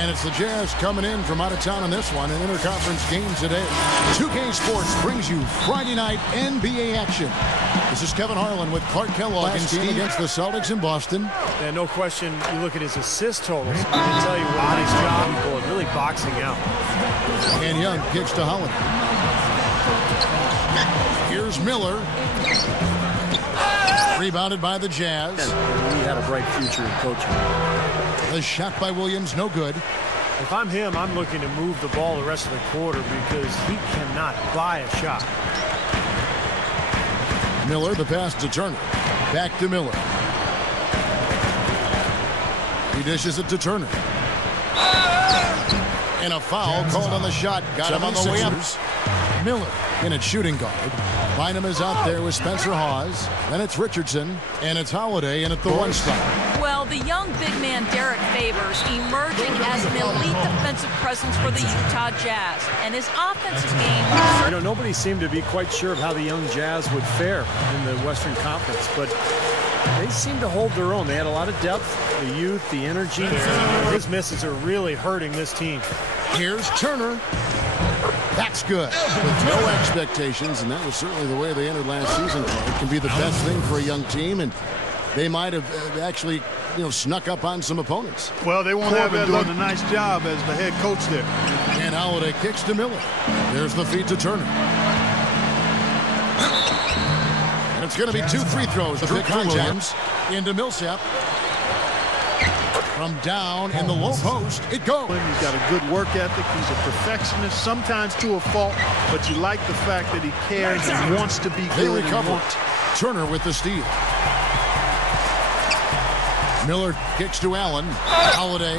And it's the Jazz coming in from out of town on this one, an interconference game today. 2K Sports brings you Friday night NBA action. This is Kevin Harlan with Clark Kellogg in game against the Celtics in Boston. And no question, you look at his assist totals. I can tell you what a nice job people are really boxing out. And Young kicks to Holland. Here's Miller. Rebounded by the Jazz. He had a bright future in coaching. The shot by Williams, no good. If I'm him, I'm looking to move the ball the rest of the quarter because he cannot buy a shot. Miller, the pass to Turner. Back to Miller. He dishes it to Turner. And a foul called on the shot. Got him on the way up. Miller in at shooting guard. Bynum is out there with Spencer Hawes. Then it's Richardson. And it's Holiday in at the one spot. Well, the young big man Derek Favors emerging as an elite defensive presence for the Utah Jazz. And his offensive game... You know, nobody seemed to be quite sure of how the young Jazz would fare in the Western Conference, but they seemed to hold their own. They had a lot of depth, the youth, the energy. His misses are really hurting this team. Here's Turner. That's good. With no expectations, and that was certainly the way they entered last season. It can be the best thing for a young team, and they might have actually, snuck up on some opponents. Well, they won't have done a nice job as the head coach there. And Holiday kicks to Miller. There's the feed to Turner. And it's going to be 2 free throws. The pick from Williams into Millsap. From down in the low post, it goes. He's got a good work ethic. He's a perfectionist, sometimes to a fault, but you like the fact that he cares and wants to be good. They recover. Turner with the steal. Miller kicks to Allen. Holiday.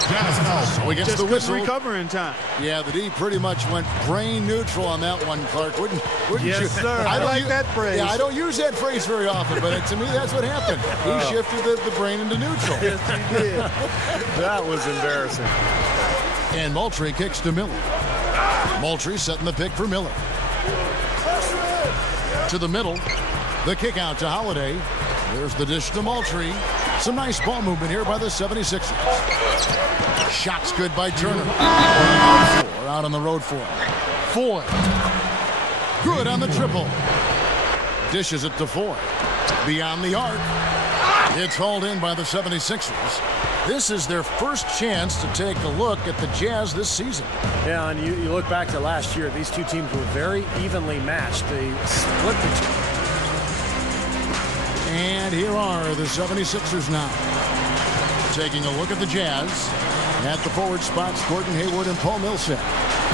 So he gets the whistle. Recover in time. Yeah, the D pretty much went brain neutral on that one, Clark. Wouldn't yes, you? Sir. I like that phrase. Yeah, I don't use that phrase very often, but to me, that's what happened. He shifted the brain into neutral. Yes, he did. That was embarrassing. And Moultrie kicks to Miller. Moultrie setting the pick for Miller. To the middle. The kick out to Holiday. There's the dish to Moultrie. Some nice ball movement here by the 76ers. Shots good by Turner. Out on the road for him. Ford. Good on the triple. Dishes it to Ford. Beyond the arc. It's hauled in by the 76ers. This is their first chance to take a look at the Jazz this season. Yeah, and you look back to last year, these two teams were very evenly matched. They split the two. And here are the 76ers now. Taking a look at the Jazz. At the forward spots, Gordon Hayward and Paul Millsap.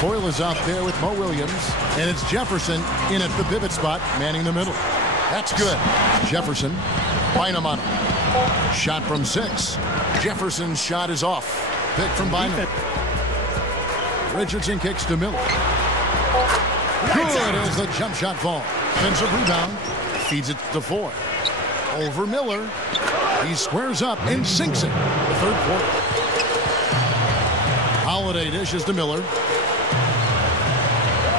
Boyle is out there with Mo Williams. And it's Jefferson in at the pivot spot, manning the middle. That's good. Jefferson. Bynum on him. Shot from 6. Jefferson's shot is off. Pick from Bynum. Richardson kicks to Miller. Good as the jump shot falls. Defensive rebound. Feeds it to Ford. Over Miller. He squares up and sinks it. The third quarter. Holiday dishes to Miller.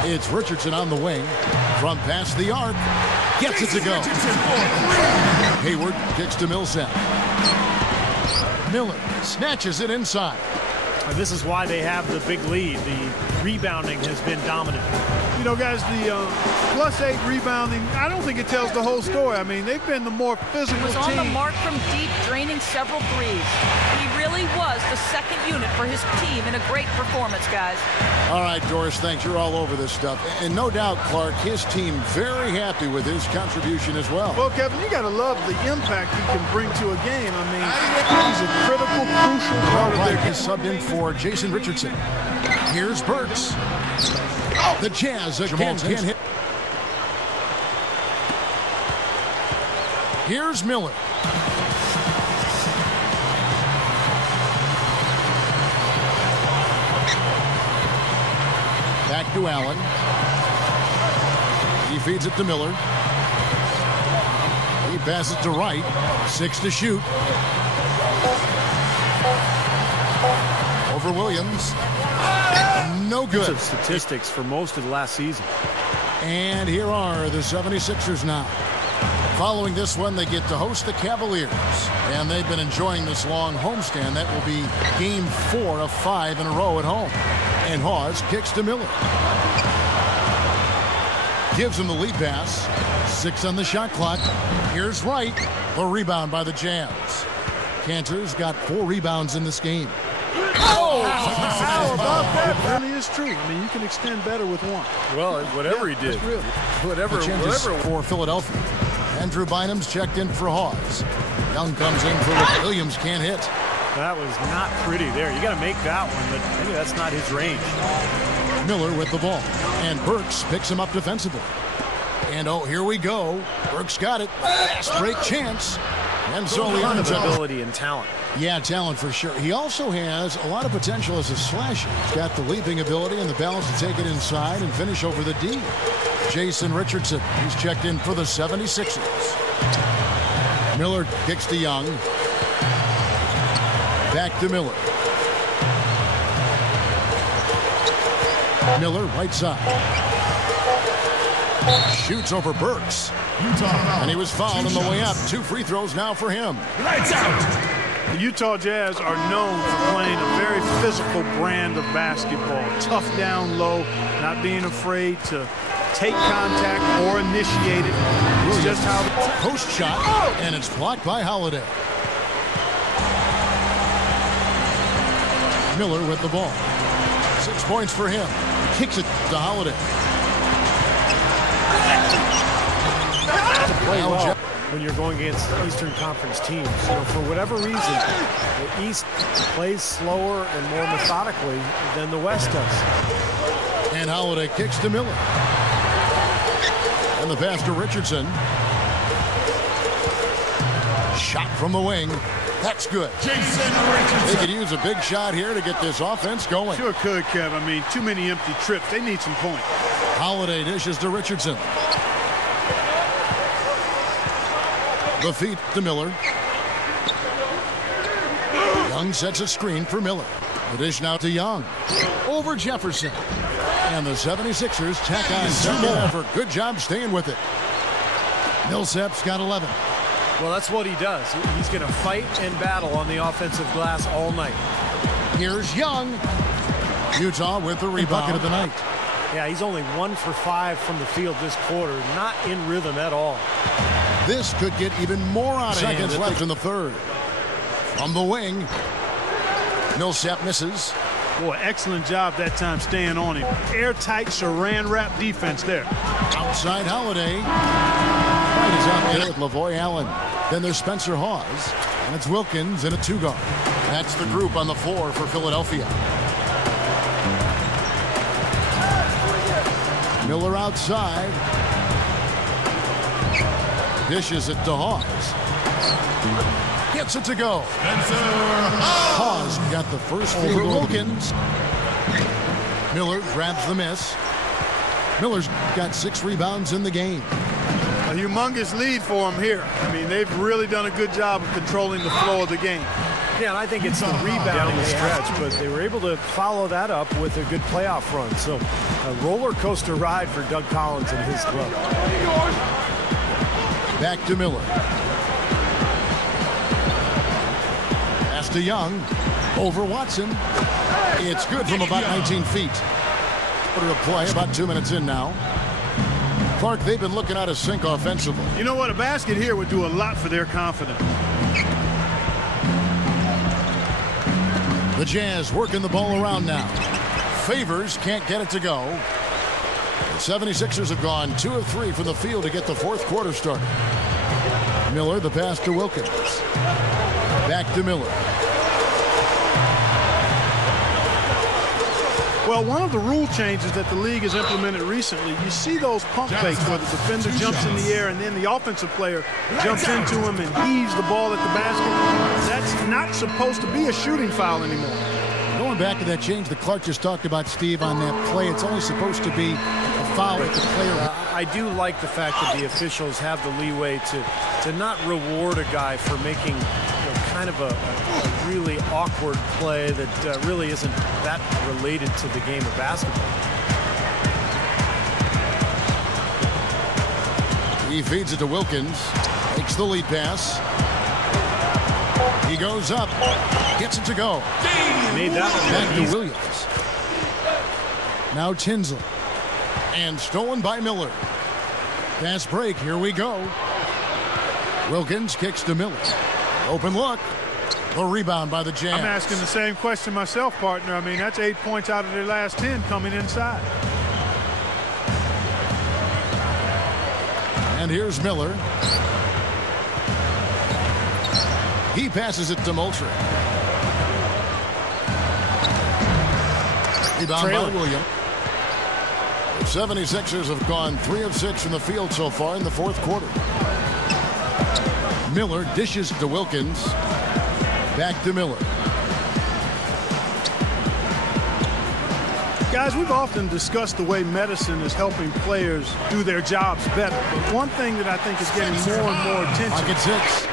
It's Richardson on the wing. From past the arc. Gets it to go. Hayward kicks to Millsap. Miller snatches it inside. And this is why they have the big lead. The rebounding has been dominant. You know, guys, the +8 rebounding, I don't think it tells the whole story. I mean, they've been the more physical was team. on the mark from deep, draining several threes. He really was the second unit for his team in a great performance, guys. All right, Doris, thanks. You're all over this stuff. And no doubt, Clark, his team very happy with his contribution as well. Well, Kevin, you got to love the impact he can bring to a game. I mean, he's a critical, crucial part of their game. He's subbed in for Jason Richardson. Here's Burks. The Jazz again can't hit. Here's Miller. Back to Allen. He feeds it to Miller. He passes to Wright. 6 to shoot. Over Williams. No good. Statistics for most of the last season. And here are the 76ers now. Following this one, they get to host the Cavaliers. And they've been enjoying this long homestand. That will be game 4 of 5 in a row at home. And Hawes kicks to Miller. Gives him the lead pass. 6 on the shot clock. Here's Wright. The rebound by the Jazz. Cantor's got 4 rebounds in this game. Oh, how about that? It really is true. I mean, you can extend better with one. Well, whatever he did. Whatever. For Philadelphia. Andrew Bynum's checked in for Hawes. Young comes in for Rick. Williams can't hit. That was not pretty there. You got to make that one, but maybe that's not his range. Miller with the ball. And Burks picks him up defensively. And oh, here we go. Burks got it. Fast break chance. And so he earns ability and talent. Yeah, talent for sure. He also has a lot of potential as a slasher. He's got the leaping ability and the balance to take it inside and finish over the D. Jason Richardson, he's checked in for the 76ers. Miller kicks to Young. Back to Miller. Miller, right side. Shoots over Burks. And he was fouled on the way up. 2 free throws now for him. Lights out. The Utah Jazz are known for playing a very physical brand of basketball. Tough down low, not being afraid to take contact or initiate it. It's just how the post shot, and it's blocked by Holiday. Miller with the ball. 6 points for him. Kicks it to Holiday. Play well when you're going against Eastern Conference teams. You know, for whatever reason, the East plays slower and more methodically than the West does. And Holiday kicks to Miller. And the pass to Richardson. Shot from the wing. That's good. Jason Richardson. They could use a big shot here to get this offense going. Sure could, Kev. I mean, too many empty trips. They need some points. Holiday dishes to Richardson. The feed to Miller. Young sets a screen for Miller. The dish now to Young. Over Jefferson. And the 76ers tack on 2 more effort. Good job staying with it. Millsap's got 11. Well, that's what he does. He's going to fight and battle on the offensive glass all night. Here's Young. Utah with the rebound. Bucket of the night. Yeah, he's only 1 for 5 from the field this quarter. Not in rhythm at all. This could get even more out of hand. Seconds left in the third. From the wing. Millsap misses. Boy, excellent job that time staying on him. Airtight saran wrap defense there. Outside Holiday. Right is out there with Lavoy Allen. Then there's Spencer Hawes. And it's Wilkins in a 2-guard. That's the group on the floor for Philadelphia. Miller outside. Dishes it to Hawes. Gets it to go. Hawes got the first over Wilkins. Miller grabs the miss. Miller's got 6 rebounds in the game. A humongous lead for him here. I mean, they've really done a good job of controlling the flow of the game. Yeah, and I think it's the rebounding stretch, but they were able to follow that up with a good playoff run. So a roller coaster ride for Doug Collins and his club. Back to Miller. Pass to Young. Over Watson. It's good from about 19 feet. Order of play, about 2 minutes in now. Clark, they've been looking out of sync offensively. You know what? A basket here would do a lot for their confidence. The Jazz working the ball around now. Favors can't get it to go. The 76ers have gone 2 of 3 from the field to get the 4th quarter started. Miller, the pass to Wilkins. Back to Miller. Well, one of the rule changes that the league has implemented recently, you see those pump fakes where the defender jumps in the air and then the offensive player jumps into him and heaves the ball at the basket. That's not supposed to be a shooting foul anymore. Going back to that change that Clark just talked about, Steve, on that play, it's only supposed to be a foul if the player... I do like the fact that the officials have the leeway to not reward a guy for making kind of a really awkward play that really isn't that related to the game of basketball. He feeds it to Wilkins. fakes the lead pass. He goes up, gets it to go. Made that one Back to easy. Williams. Now Tinsley. And stolen by Miller. Fast break, here we go. Wilkins kicks to Miller. Open look. The rebound by the Jazz. I'm asking the same question myself, partner. I mean, that's 8 points out of their last 10 coming inside. And here's Miller. He passes it to Moultrie. Rebound by Williams. The 76ers have gone 3 of 6 from the field so far in the fourth quarter. Miller dishes to Wilkins. Back to Miller. Guys, we've often discussed the way medicine is helping players do their jobs better. But one thing that I think is getting more and more attention. Pocket 6.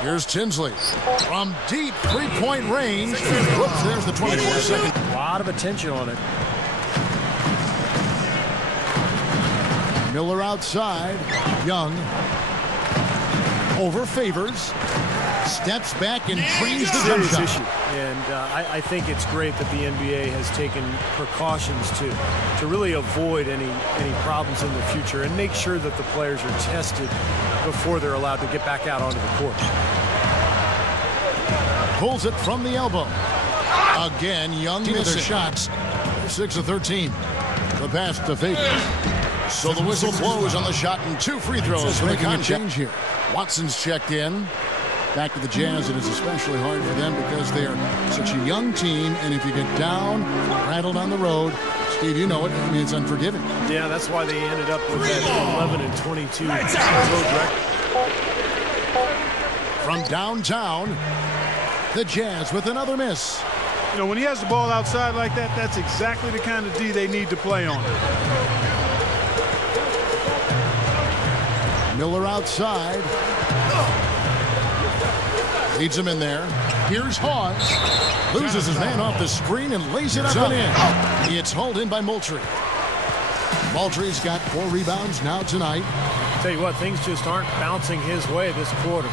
Here's Tinsley. From deep three-point range. Whoops, there's the 24-second. A lot of attention on it. Miller outside. Young. Over Favors. Steps back and trains the jump Serious shot. issue. And I think it's great that the NBA has taken precautions to really avoid any problems in the future and make sure that the players are tested before they're allowed to get back out onto the court. Pulls it from the elbow. Again, Young misses their shots. 6 of 13. The pass to Favors. So the whistle blows on the shot and 2 free throws for the change here. Watson's checked in. Back to the Jazz, it is especially hard for them because they are such a young team, and if you get down, rattled on the road, Steve, you know it, I mean, it's unforgiving. Yeah, that's why they ended up with that 11 and 22 road record. From downtown, the Jazz with another miss. You know, when he has the ball outside like that, that's exactly the kind of D they need to play on. Miller outside. Leads him in there. Here's Hawes. Loses his man off the screen and lays it up and in. It's hauled in by Moultrie. Moultrie's got 4 rebounds now tonight. Tell you what, things just aren't bouncing his way this quarter.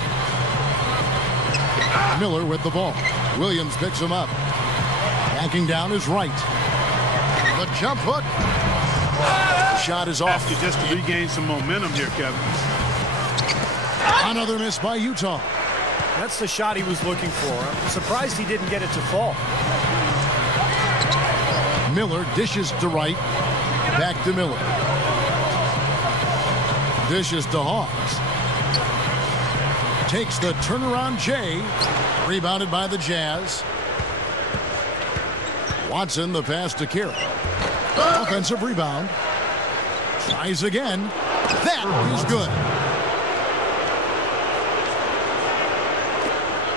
Miller with the ball. Williams picks him up. Backing down is right. The jump hook. The shot is off. Just to regain some momentum here, Kevin. Another miss by Utah. That's the shot he was looking for. I'm surprised he didn't get it to fall. Miller dishes to right. Back to Miller. Dishes to Hawes. Takes the turnaround J. Rebounded by the Jazz. Watson, the pass to Carey. Offensive rebound. Tries again. That is good.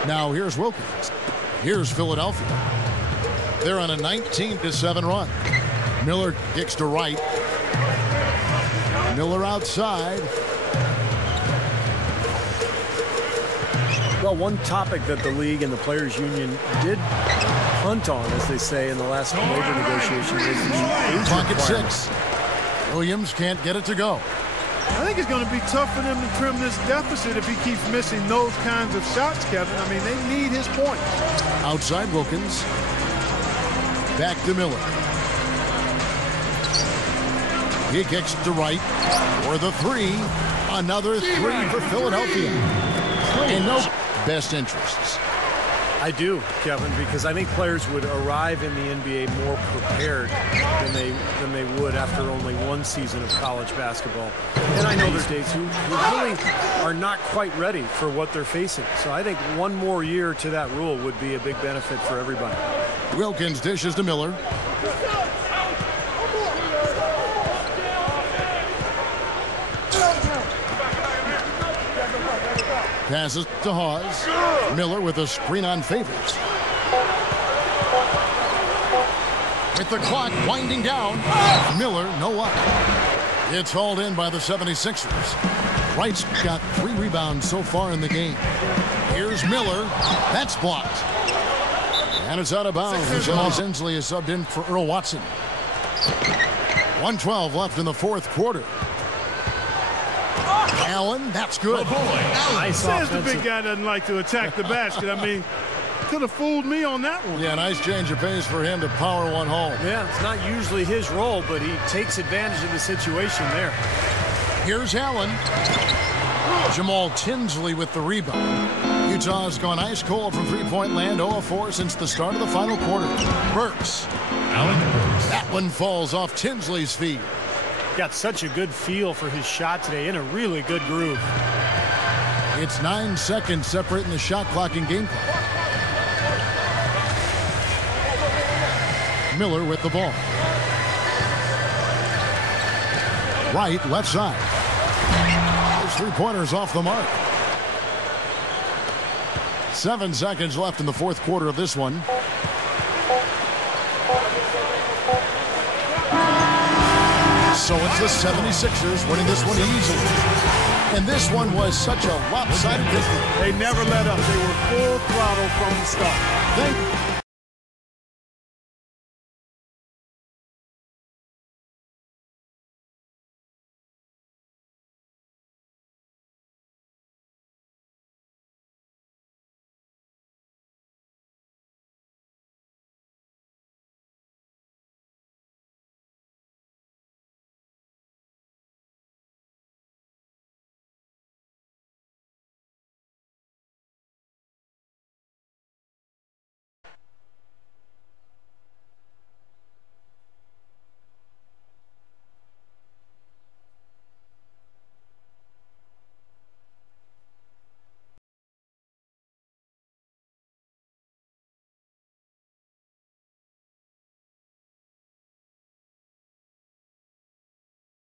Now here's Wilkins. Here's Philadelphia. They're on a 19-7 run. Miller kicks to right. Miller outside. Well, one topic that the league and the Players Union did punt on, as they say, in the last labor negotiations is the age Pocket requirement. 6. Williams can't get it to go. I think it's going to be tough for them to trim this deficit if he keeps missing those kinds of shots, Kevin. I mean, they need his points. Outside Wilkins. Back to Miller. He kicks to right for the 3. Another 3 for Philadelphia. In no best interests. I do, Kevin, because I think players would arrive in the NBA more prepared than they would after only one season of college basketball. And I know there's days who really are not quite ready for what they're facing. So I think one more year to that rule would be a big benefit for everybody. Wilkins dishes to Miller. Passes to Hawes. Miller with a screen on Favors. With the clock winding down, Miller no up. It's hauled in by the 76ers. Wright's got 3 rebounds so far in the game. Here's Miller. That's blocked. And it's out of bounds. Tinsley is subbed in for Earl Watson. 1:12 left in the fourth quarter. Allen, that's good. Nice Says the offensive. big guy doesn't like to attack the basket. I mean, could have fooled me on that one. Yeah, nice change of pace for him to power one home. Yeah, it's not usually his role, but he takes advantage of the situation there. Here's Allen. Jamal Tinsley with the rebound. Utah's gone ice cold from three-point land, 0-4 since the start of the final quarter. Burks. That one falls off Tinsley's feet. Got such a good feel for his shot today, in a really good groove. It's 9 seconds separating the shot clock and game clock. Miller with the ball. Right, left side. His three-pointers off the mark. 7 seconds left in the fourth quarter of this one. So it's the 76ers winning this one easily. And this one was such a lopsided victory. They never let up. They were full throttle from the start. Thank